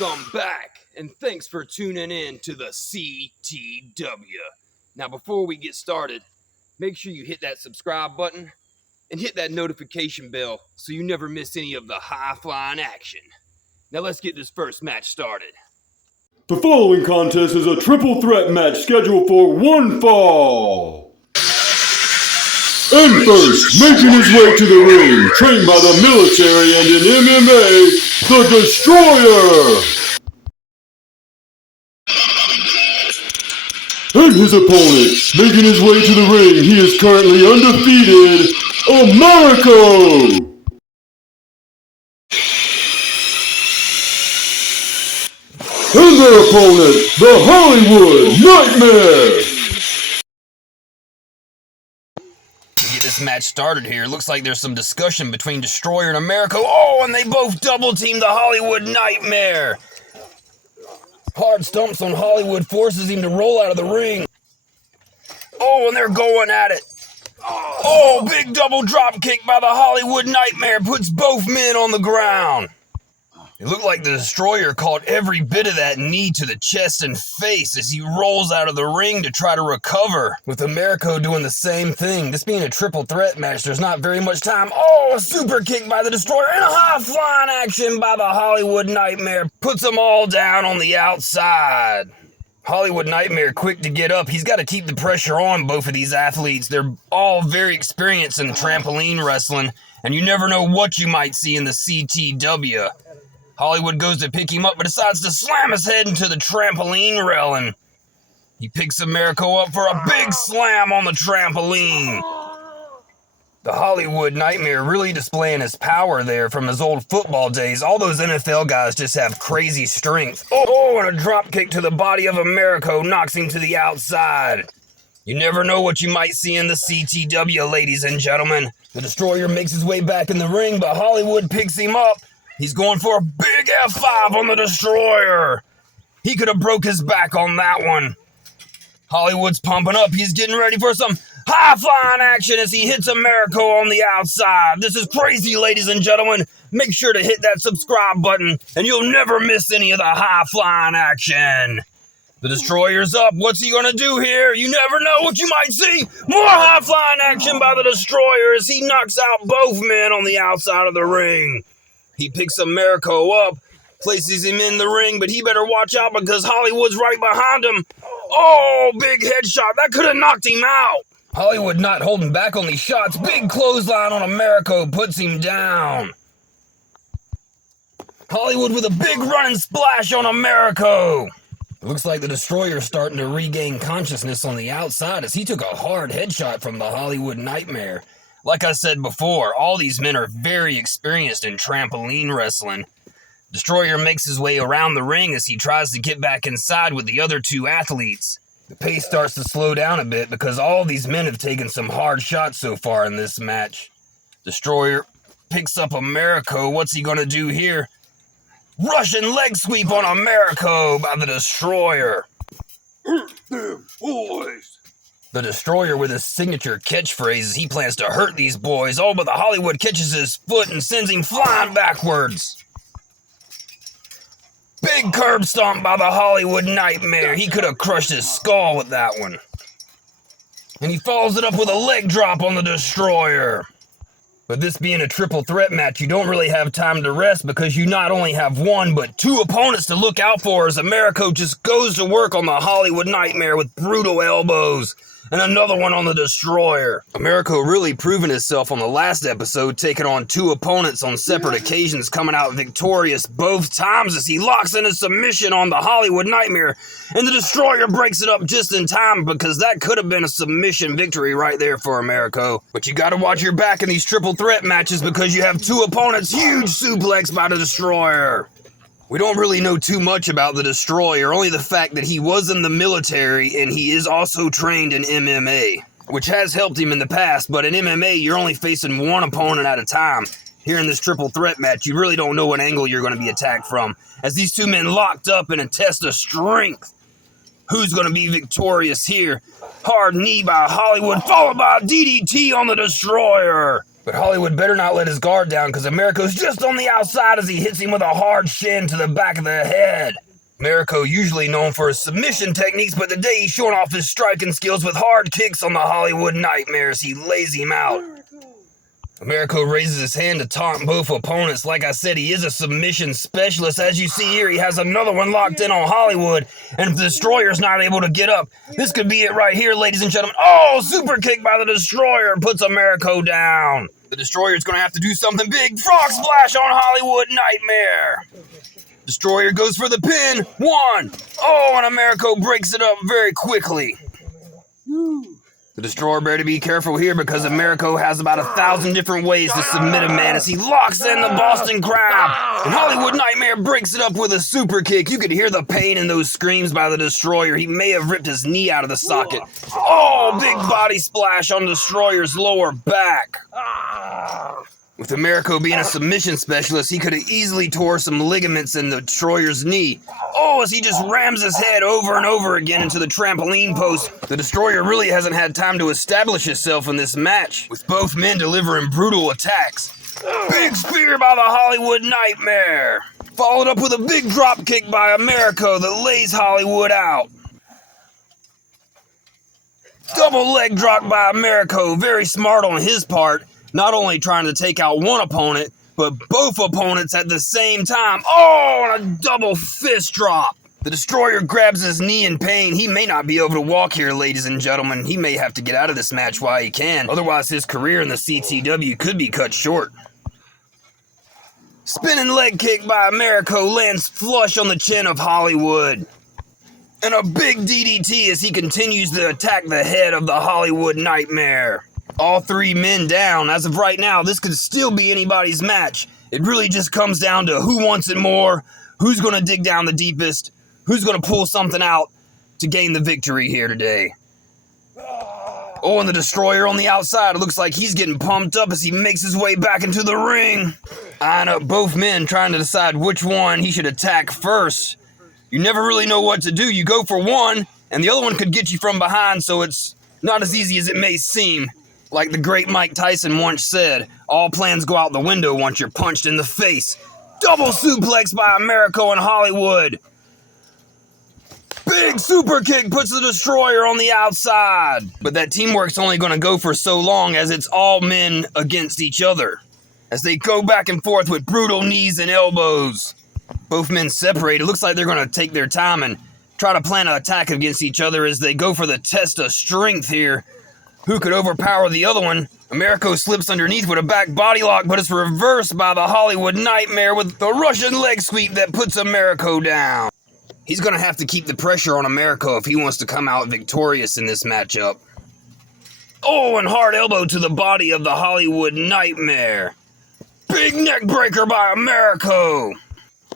Welcome back, and thanks for tuning in to the CTW. Now, before we get started, make sure you hit that subscribe button and hit that notification bell so you never miss any of the high-flying action. Now, let's get this first match started. The following contest is a triple threat match scheduled for one fall. And first, making his way to the ring, trained by the military and in MMA, the Destroyer! And his opponent, making his way to the ring, he is currently undefeated, Americo! And their opponent, the Hollywood Nightmare! To get this match started here, looks like there's some discussion between Destroyer and Americo. Oh, and they both double-team the Hollywood Nightmare. Hard stumps on Hollywood forces him to roll out of the ring. Oh, and they're going at it. Oh, big double drop kick by the Hollywood Nightmare puts both men on the ground. It looked like the Destroyer caught every bit of that knee to the chest and face as he rolls out of the ring to try to recover, with Americo doing the same thing. This being a triple threat match, there's not very much time. Oh, a super kick by the Destroyer and a high-flying action by the Hollywood Nightmare puts them all down on the outside. Hollywood Nightmare quick to get up. He's got to keep the pressure on both of these athletes. They're all very experienced in trampoline wrestling, and you never know what you might see in the CTW. Hollywood goes to pick him up, but decides to slam his head into the trampoline railing. He picks Americo up for a big slam on the trampoline. The Hollywood Nightmare really displaying his power there from his old football days. All those NFL guys just have crazy strength. Oh, and a drop kick to the body of Americo knocks him to the outside. You never know what you might see in the CTW, ladies and gentlemen. The Destroyer makes his way back in the ring, but Hollywood picks him up. He's going for a big F5 on the Destroyer. He could have broke his back on that one. Hollywood's pumping up. He's getting ready for some high-flying action as he hits Americo on the outside. This is crazy, ladies and gentlemen. Make sure to hit that subscribe button, and you'll never miss any of the high-flying action. The Destroyer's up. What's he going to do here? You never know what you might see. More high-flying action by the Destroyer as he knocks out both men on the outside of the ring. He picks Americo up, places him in the ring, but he better watch out because Hollywood's right behind him. Oh, big headshot. That could have knocked him out. Hollywood not holding back on these shots. Big clothesline on Americo puts him down. Hollywood with a big running splash on Americo. It looks like the Destroyer's starting to regain consciousness on the outside as he took a hard headshot from the Hollywood Nightmare. Like I said before, all these men are very experienced in trampoline wrestling. Destroyer makes his way around the ring as he tries to get back inside with the other two athletes. The pace starts to slow down a bit because all these men have taken some hard shots so far in this match. Destroyer picks up Americo. What's he going to do here? Russian leg sweep on Americo by the Destroyer. Hurt them, boys! The Destroyer with his signature catchphrase, he plans to hurt these boys. Oh, but the Hollywood catches his foot and sends him flying backwards. Big curb stomp by the Hollywood Nightmare. He could have crushed his skull with that one. And he follows it up with a leg drop on the Destroyer. But this being a triple threat match, you don't really have time to rest because you not only have one, but two opponents to look out for as Americo just goes to work on the Hollywood Nightmare with brutal elbows. And another one on the Destroyer. Americo really proven himself on the last episode, taking on two opponents on separate occasions, coming out victorious both times as he locks in a submission on the Hollywood Nightmare. And the Destroyer breaks it up just in time because that could have been a submission victory right there for Americo. But you gotta watch your back in these triple threat matches because you have two opponents. Huge suplex by the Destroyer. We don't really know too much about the Destroyer, only the fact that he was in the military and he is also trained in MMA, which has helped him in the past, but in MMA, you're only facing one opponent at a time. Here in this triple threat match, you really don't know what angle you're going to be attacked from, as these two men locked up in a test of strength. Who's going to be victorious here? Hard knee by Hollywood, followed by a DDT on the Destroyer. But Hollywood better not let his guard down, because Americo's just on the outside as he hits him with a hard shin to the back of the head. Americo usually known for his submission techniques, but today he's showing off his striking skills with hard kicks on the Hollywood Nightmare as he lays him out. Americo raises his hand to taunt both opponents. Like I said, he is a submission specialist. As you see here, he has another one locked in on Hollywood, and if the Destroyer's not able to get up, this could be it right here, ladies and gentlemen. Oh, super kick by the Destroyer puts Americo down. The Destroyer's going to have to do something big. Frog splash on Hollywood Nightmare. Destroyer goes for the pin. 1. Oh, and Americo breaks it up very quickly. The Destroyer better be careful here, because Americo has about 1,000 different ways to submit a man as he locks in the Boston Crab. And Hollywood Nightmare breaks it up with a super kick. You could hear the pain in those screams by the Destroyer. He may have ripped his knee out of the socket. Oh, big body splash on Destroyer's lower back. With Americo being a submission specialist, he could have easily tore some ligaments in the Destroyer's knee. Oh, as he just rams his head over and over again into the trampoline post. The Destroyer really hasn't had time to establish himself in this match, with both men delivering brutal attacks. Big spear by the Hollywood Nightmare, followed up with a big drop kick by Americo that lays Hollywood out. Double leg drop by Americo, very smart on his part. Not only trying to take out one opponent, but both opponents at the same time. Oh, and a double fist drop. The Destroyer grabs his knee in pain. He may not be able to walk here, ladies and gentlemen. He may have to get out of this match while he can. Otherwise, his career in the CTW could be cut short. Spinning leg kick by Americo lands flush on the chin of Hollywood. And a big DDT as he continues to attack the head of the Hollywood Nightmare. All 3 men down. As of right now, this could still be anybody's match. It really just comes down to who wants it more, who's going to dig down the deepest, who's going to pull something out to gain the victory here today. Oh, and the Destroyer on the outside. It looks like he's getting pumped up as he makes his way back into the ring. Eyeing up both men, trying to decide which one he should attack first. You never really know what to do. You go for one, and the other one could get you from behind, so it's not as easy as it may seem. Like the great Mike Tyson once said, all plans go out the window once you're punched in the face. Double suplex by Americo and Hollywood. Big super kick puts the Destroyer on the outside. But that teamwork's only going to go for so long, as it's all men against each other, as they go back and forth with brutal knees and elbows. Both men separate. It looks like they're going to take their time and try to plan an attack against each other as they go for the test of strength here. Who could overpower the other one? Americo slips underneath with a back body lock, but it's reversed by the Hollywood Nightmare with the Russian leg sweep that puts Americo down. He's going to have to keep the pressure on Americo if he wants to come out victorious in this matchup. Oh, and hard elbow to the body of the Hollywood Nightmare. Big neck breaker by Americo.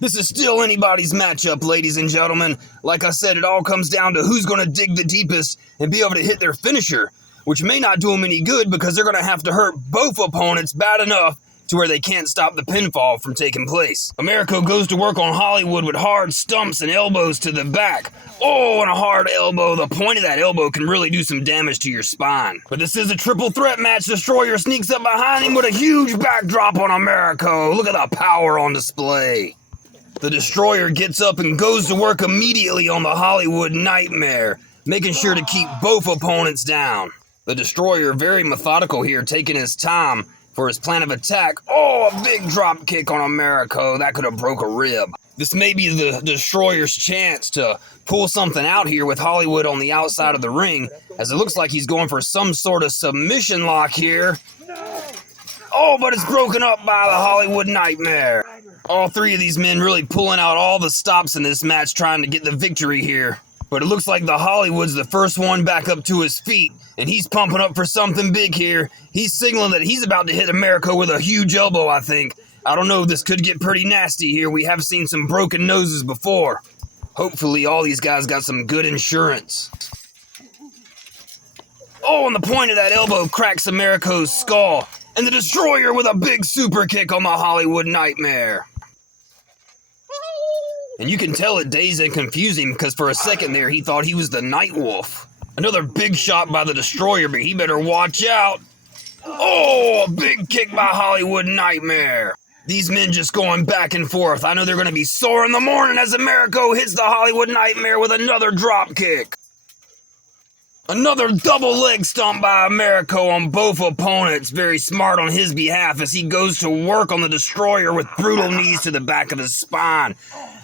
This is still anybody's matchup, ladies and gentlemen. Like I said, it all comes down to who's going to dig the deepest and be able to hit their finisher, which may not do them any good because they're going to have to hurt both opponents bad enough to where they can't stop the pinfall from taking place. Americo goes to work on Hollywood with hard stumps and elbows to the back. Oh, and a hard elbow. The point of that elbow can really do some damage to your spine. But this is a triple threat match. Destroyer sneaks up behind him with a huge backdrop on Americo. Look at the power on display. The Destroyer gets up and goes to work immediately on the Hollywood Nightmare, making sure to keep both opponents down. The Destroyer very methodical here, taking his time for his plan of attack. Oh, a big drop kick on Americo. That could have broke a rib. This may be the Destroyer's chance to pull something out here with Hollywood on the outside of the ring, as it looks like he's going for some sort of submission lock here. Oh, but it's broken up by the Hollywood Nightmare. All 3 of these men really pulling out all the stops in this match, trying to get the victory here. But it looks like the Hollywood's the first one back up to his feet, and he's pumping up for something big here. He's signaling that he's about to hit Americo with a huge elbow, I think. I don't know, this could get pretty nasty here. We have seen some broken noses before. Hopefully all these guys got some good insurance. Oh, and the point of that elbow cracks Americo's skull. And the Destroyer with a big super kick on the Hollywood Nightmare. And you can tell it dazed and confused him, because for a second there he thought he was the Night Wolf. Another big shot by the Destroyer, but he better watch out. Oh, a big kick by Hollywood Nightmare. These men just going back and forth. I know they're going to be sore in the morning as Americo hits the Hollywood Nightmare with another drop kick. Another double leg stomp by Americo on both opponents. Very smart on his behalf as he goes to work on the Destroyer with brutal knees to the back of his spine.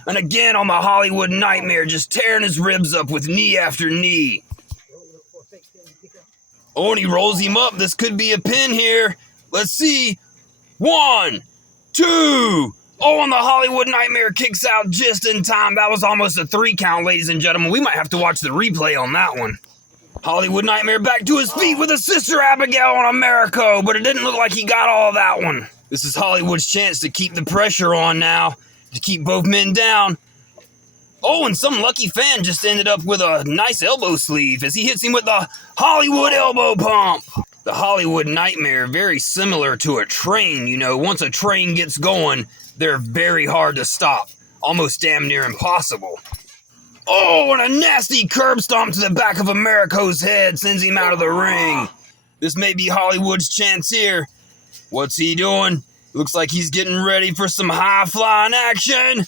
And again on the Hollywood Nightmare, just tearing his ribs up with knee after knee. Oh, and he rolls him up. This could be a pin here. Let's see. 1, 2. Oh, and the Hollywood Nightmare kicks out just in time. That was almost a 3 count, ladies and gentlemen. We might have to watch the replay on that one. Hollywood Nightmare back to his feet with a Sister Abigail on Americo, but it didn't look like he got all that one. This is Hollywood's chance to keep the pressure on now, to keep both men down. Oh, and some lucky fan just ended up with a nice elbow sleeve as he hits him with the Hollywood elbow pump. The Hollywood Nightmare, very similar to a train. You know, once a train gets going, they're very hard to stop. Almost damn near impossible. Oh, and a nasty curb stomp to the back of Americo's head sends him out of the ring. This may be Hollywood's chance here. What's he doing? Looks like he's getting ready for some high-flying action.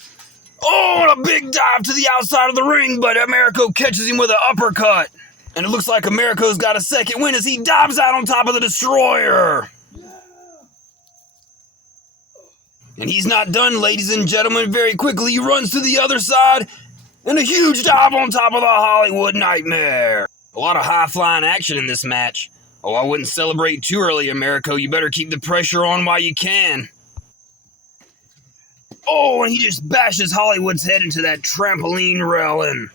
Oh, and a big dive to the outside of the ring, but Americo catches him with an uppercut. And it looks like Americo's got a second win as he dives out on top of the Destroyer. And he's not done, ladies and gentlemen. Very quickly, he runs to the other side. And a huge dive on top of the Hollywood Nightmare. A lot of high-flying action in this match. Oh, I wouldn't celebrate too early, Americo. You better keep the pressure on while you can. Oh, and he just bashes Hollywood's head into that trampoline railing.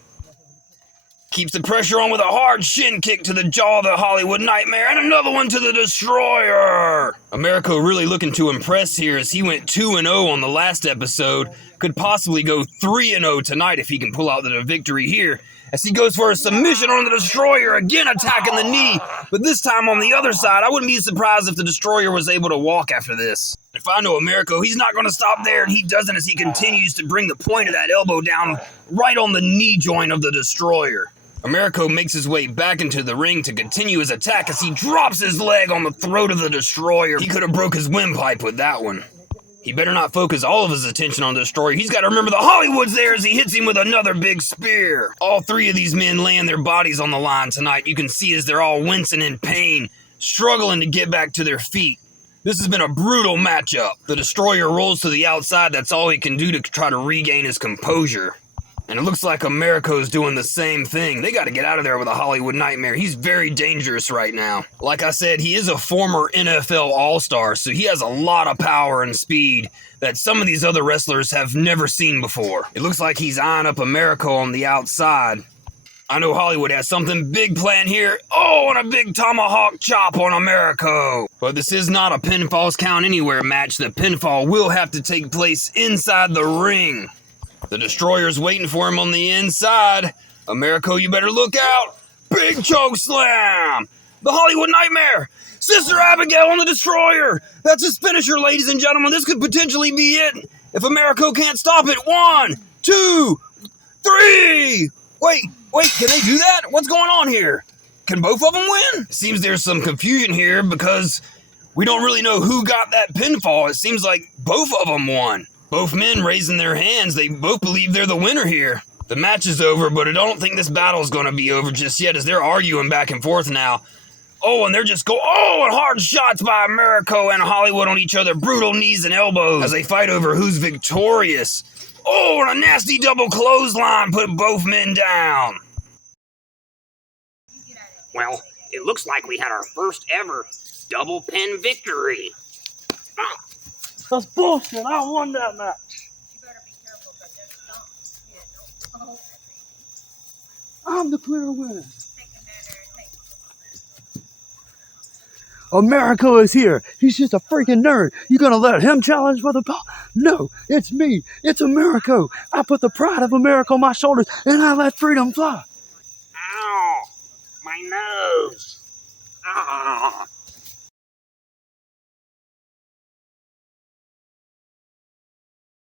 Keeps the pressure on with a hard shin kick to the jaw of the Hollywood Nightmare, and another one to the Destroyer. Americo really looking to impress here as he went 2-0 on the last episode. Could possibly go 3-0 tonight if he can pull out the victory here. As he goes for a submission on the Destroyer, again attacking the knee, but this time on the other side. I wouldn't be surprised if the Destroyer was able to walk after this. If I know Americo, he's not going to stop there, and he doesn't as he continues to bring the point of that elbow down right on the knee joint of the Destroyer. Americo makes his way back into the ring to continue his attack as he drops his leg on the throat of the Destroyer. He could have broke his windpipe with that one. He better not focus all of his attention on the Destroyer. He's got to remember the Hollywood's there as he hits him with another big spear. All 3 of these men laying their bodies on the line tonight. You can see as they're all wincing in pain, struggling to get back to their feet. This has been a brutal matchup. The Destroyer rolls to the outside. That's all he can do to try to regain his composure. And it looks like Americo's doing the same thing. They got to get out of there with a Hollywood Nightmare. He's very dangerous right now. Like I said, he is a former NFL All-Star, so he has a lot of power and speed that some of these other wrestlers have never seen before. It looks like he's eyeing up Americo on the outside. I know Hollywood has something big planned here. Oh, and a big tomahawk chop on Americo. But this is not a pinfalls count anywhere match. The pinfall will have to take place inside the ring. The Destroyer's waiting for him on the inside. Americo, you better look out. Big choke slam. The Hollywood Nightmare. Sister Abigail on the Destroyer. That's his finisher, ladies and gentlemen. This could potentially be it. If Americo can't stop it. 1, 2, 3. Wait, can they do that? What's going on here? Can both of them win? Seems there's some confusion here because we don't really know who got that pinfall. It seems like both of them won. Both men raising their hands. They both believe they're the winner here. The match is over, but I don't think this battle's going to be over just yet as they're arguing back and forth now. Oh, and they're just and hard shots by Americo and Hollywood on each other. Brutal knees and elbows as they fight over who's victorious. Oh, and a nasty double clothesline put both men down. Well, it looks like we had our first ever double pin victory. That's bullshit. I won that match. You better be careful because there's some. Yeah, I'm the clear winner. take a minute, Americo is here. He's just a freaking nerd. You gonna let him challenge for the belt? No, it's me. It's Americo. I put the pride of America on my shoulders and I let freedom fly. Ow! My nose! Ah!